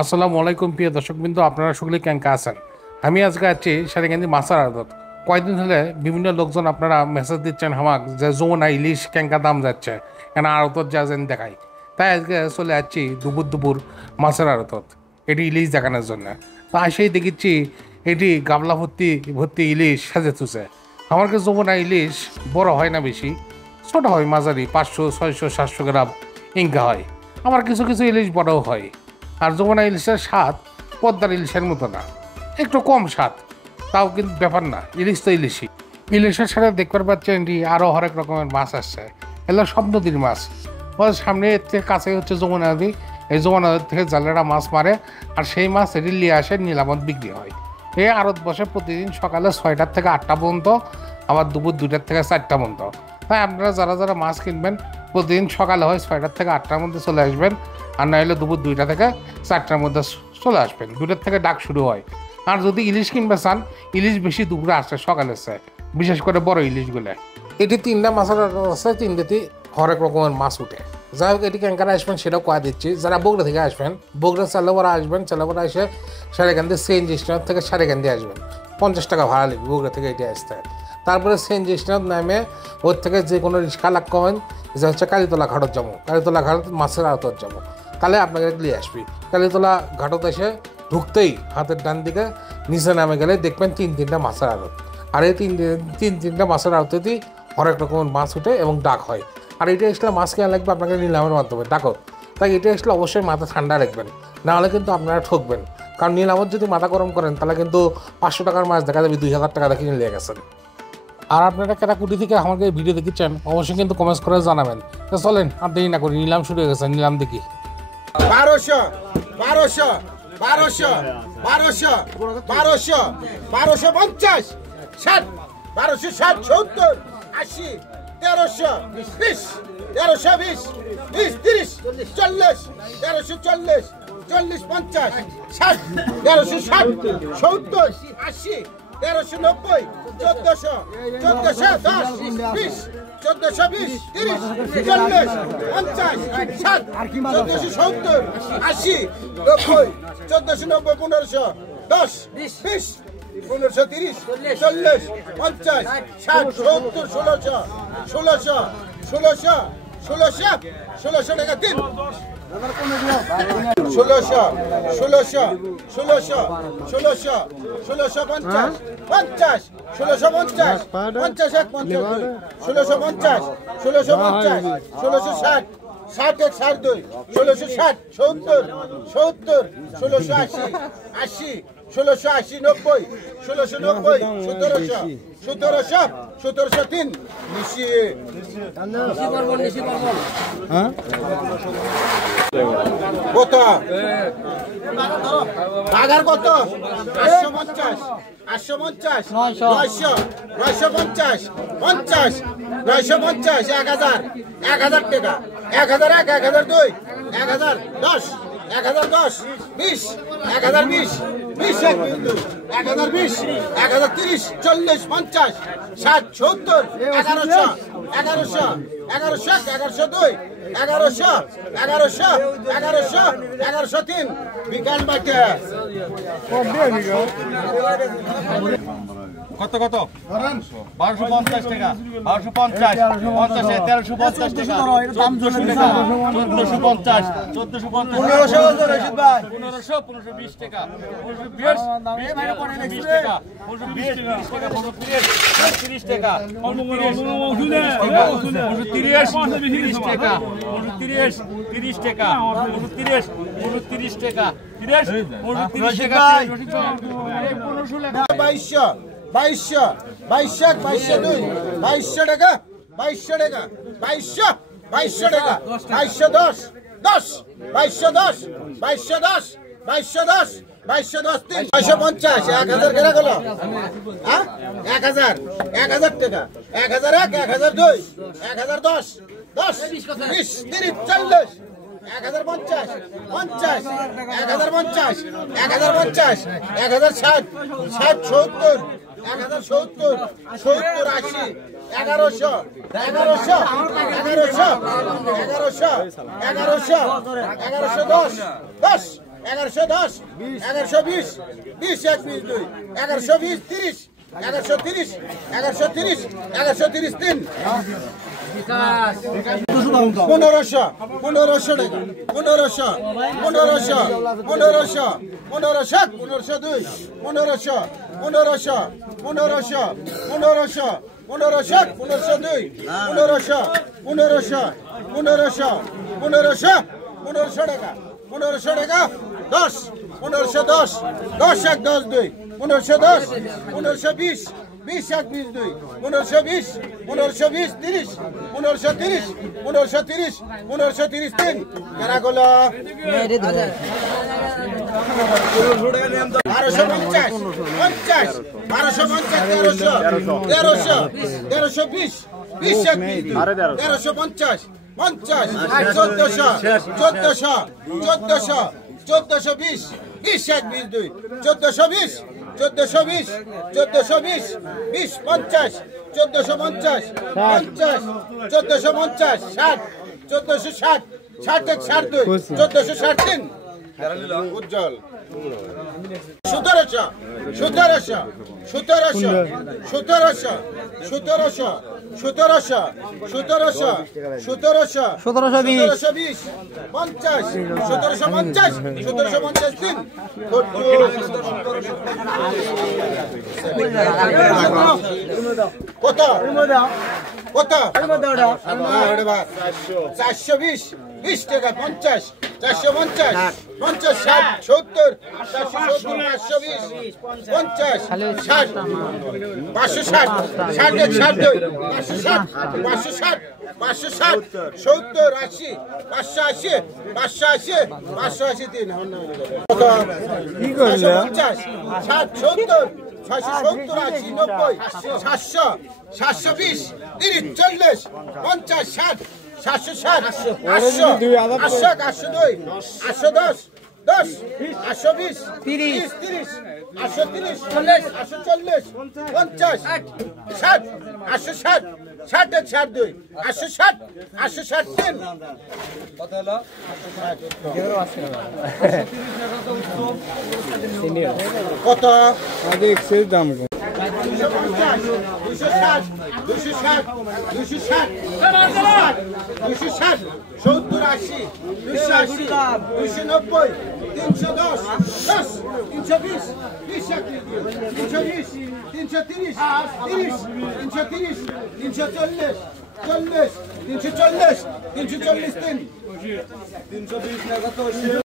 আসসালামু আলাইকুম প্রিয় দর্শকবৃন্দ, আপনারা সকলে কেমন আছেন? আমি আজকে আছি সারেকান্দি মাছের আড়ত। কয়েকদিন হলে বিভিন্ন লোকজন আপনারা মেসেজ দিচ্ছেন আমাক যে যমুনা ইলিশ কেঙ্কা দাম যাচ্ছে, কেন আড়তত যা যেন দেখাই। তাই আজকে চলে যাচ্ছি দুপুর মাছের আড়তত এটি ইলিশ দেখানোর জন্য। তা আসেই দেখেছি এটি গামলা ভর্তি ভর্তি ইলিশ সাজে তুছে। আমার কাছে যমুনা ইলিশ বড় হয় না, বেশি ছোট হয়, মাঝারি 500, 600, 700 গ্রাম ইনকা হয়। আমার কিছু কিছু ইলিশ বড়ও হয়। আর যমুনা ইলিশের স্বাদ পদ্মার ইলিশের মতো না, একটু কম স্বাদ, তাও কিন্তু ব্যাপার না, ইলিশ তো ইলিশই। ইলিশের সাথে দেখতে পাচ্ছেন এটি আরও হরেক রকমের মাছ আসছে। এগুলো সব নদীর মাছ। সামনে এর থেকে কাছে হচ্ছে যমুনা নদী। এই যমুনা নদী থেকে জালেরা মাছ মারে, আর সেই মাছ এটি নিয়ে আসে নিলামত বিক্রি হয়। এই আড়ত বসে প্রতিদিন সকালে 6টার থেকে 8টা পর্যন্ত, আবার দুপুর 2টার থেকে 4টা পর্যন্ত। তাই আপনারা যারা যারা মাছ কিনবেন প্রতিদিন সকালে হয় 6টার থেকে 8টার মধ্যে চলে আসবেন, আর না হলে দুপুর 2টা থেকে 4টার মধ্যে চলে আসবেন। 2টার থেকে ডাক শুরু হয়। আর যদি ইলিশ কিনবে চান, ইলিশ বেশি দুপুরে আসে সকালে চায়, বিশেষ করে বড় ইলিশগুলো। এটি 3টা মাছের আছে, 3টেতেই হরেক রকমের মাছ উঠে। যাই হোক, এটি কেঙ্কারে আসবেন সেটাও কয়া দিচ্ছি। যারা বগুড়া থেকে আসবেন, বগুড়া চালাপাড়া আসবেন, চালাপাড়া এসে সারেকান্দি সিএনজি স্ট্যান্ড থেকে সারেকান্দি আসবেন, 50 টাকা ভাড়া লাগবে বগুড়া থেকে এটি আসতে। তারপরে সিএনজি স্ট্যান্ড নামে ওর থেকে যে কোনো রিক্সা লাগ কমেন যে হচ্ছে কালীতলা ঘাটত যাবো, কালীতলা ঘাট মাছের আড়তত যাবো, তাহলে আপনাকে নিয়ে আসবি। কালীতলা ঘাটত এসে ঢুকতেই হাতের ডান দিকে নিচে নামে গেলে দেখবেন 3টা মাছের আড়ত। আর এই তিনটা মাছের আড়তেই হরেক রকমের মাছ উঠে এবং ডাক হয়। আর এটা আসলে মাছ কেনা লাগবে আপনাকে নিলামের মাধ্যমে ডাকত। তাই এটা আসলে অবশ্যই মাথা ঠান্ডা রাখবেন, নাহলে কিন্তু আপনারা ঠকবেন। কারণ নিলামত যদি মাথা গরম করেন তাহলে কিন্তু 500 টাকার মাছ দেখা যাবে 2000 টাকা দেখে নিয়ে গেছেন। আর আপনারা কেটাকুটি থেকে আমাকে ভিডিও দেখেছেন অবশ্যই কিন্তু কমেন্টস করে জানাবেন। তো চলেন আর দেরি না করি, নিলাম শুরু হয়ে গেছে, নিলাম দেখি। 1200, 1200, 1200, 1200, 1200, 1250, 60, 1260, 70, 80, 1300, 20, 1320, 20, 30, 40, 1340, 40, 50, 60, 1360, 70, 80, 1390, 1400, 1410, 20, 1420, 30, 40, 50, 60, 1470, 80, 90, 1490, 1500, 10, 20, 1530, 40, 50, 60, 70, 1600, 1600, 1600, 1600, 1600 টাকা দিন। 1600, 1600, 1600, 1600, 1650, 50, 1650, 50, 150, 1650, 1650, 1660, 60, 1, 62, 1660, 70, 70, 1680, 80, 1680, 90, 1690, 1700, 1700, 1703, নিশি কত? বাঘার কত? 850, 850, 900, 950, 50, 950, 1000, 1000 টাকা, 1001, 1002, 1010, 1010, 20, 1020, 20, 1020, 1030, 40, 50, 60, 70, 1100, 1100, 1100, 1102, 1100, 1100, 1100, 1103, বিকাল বাটে কত কত 1250 টাকা, 1250, 50, 1350 টাকা, 1400 টাকা, 1450, 1450, 1520 টাকা, 1520 টাকা, 1520 টাকা, 30 টাকা, 30 টাকা, 30 টাকা, 30 টাকা, 2200, 2200, 2200, 2202, 2200 টাকা, 2200 টাকা, 2200, 2200 টাকা, 2210, 10, 2210, 2210, 2210, 2210, 2250, 1000 কেনা গেল, হ্যাঁ 1000, 1000 টাকা, 1001, 1002, 1010, 10, 20, 30, 40, 1050, 50, 1050, 1050, 1060, 60, 70, 1070, 70, 80, 1100 1100 1100 1100 1110 10 1110 1120 20 1 20 2 1120 30 1130 1130 1130 3 1500 1500 টাকা 1500 1500 1500 1500 1500 2 1500 1500 1500 1500 1500 1500 2 1500 1500 1500 1500 1500 টাকা 1500 টাকা 10 1510 10 1 10 2 1510 1520 20 1 20 2 1520 1520 30 1530 1530 1530 3 কারাগোলা 1250 50 1250 1300 1320 20 1 1350 50 1400 1400 1420 20 1 22 1420 1420 1420 20 50 1450 50 1450 60 1460 60 62 1460 উজ্জ্বল 1700 1700 1700 1700 1700 1700 1700 1700 1720 50 1750 1750 3 কত কত 420 20 টাকা 50 450 50 60 70 470 520 50 60 560 560 560 70 80 580 580 580 3 কত কি করলে 50 60 70 670 80 90 700 720 30 40 50 60 760 800 802 810 10 820 30 30 830 40 840 50 60 860 60 62 860 860 3 কত হলো কত আগে এক্সেল দাম 260 260 260 260 70 80 280 290 310 10 320 320 330 30 330 340 40 340 340 3 320 না কত